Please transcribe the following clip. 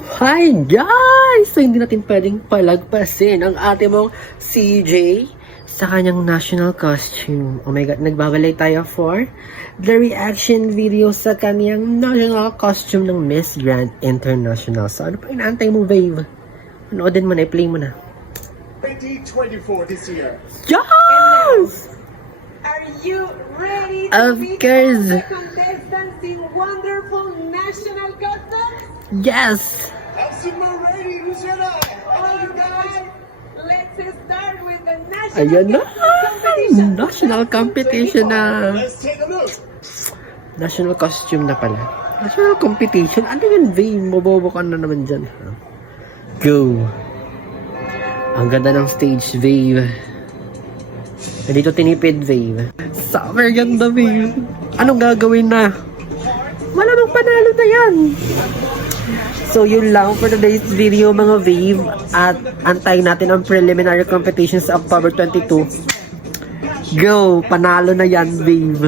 Hi guys! So hindi natin pwedeng palagpasin ang ate mong CJ sa kanyang national costume. Oh my god, nagbabalay tayo for the reaction video sa kanyang national costume ng Miss Grand International. So ano pa inaantay mo, babe? Panoodin mo na, i-play mo na. 2024 this year. Yes! Are you ready Of to meet course. all the contestants in wonderful national costumes? Yes! I'm super ready, Luciana. Alright, let's start with the national Ayan na! competition. National competition na! Let's take a look. National costume na pala. National competition? Ano yun, babe? Mabobo ka na naman dyan. Go! Ang ganda ng stage, babe. Dito tinipid, babe. Super ganda, babe. Anong gagawin na? Wala nang panalo na yan. So, yun lang for today's video, mga babe. At antayin natin ang preliminary competition sa October 22. Go! Panalo na yan, babe.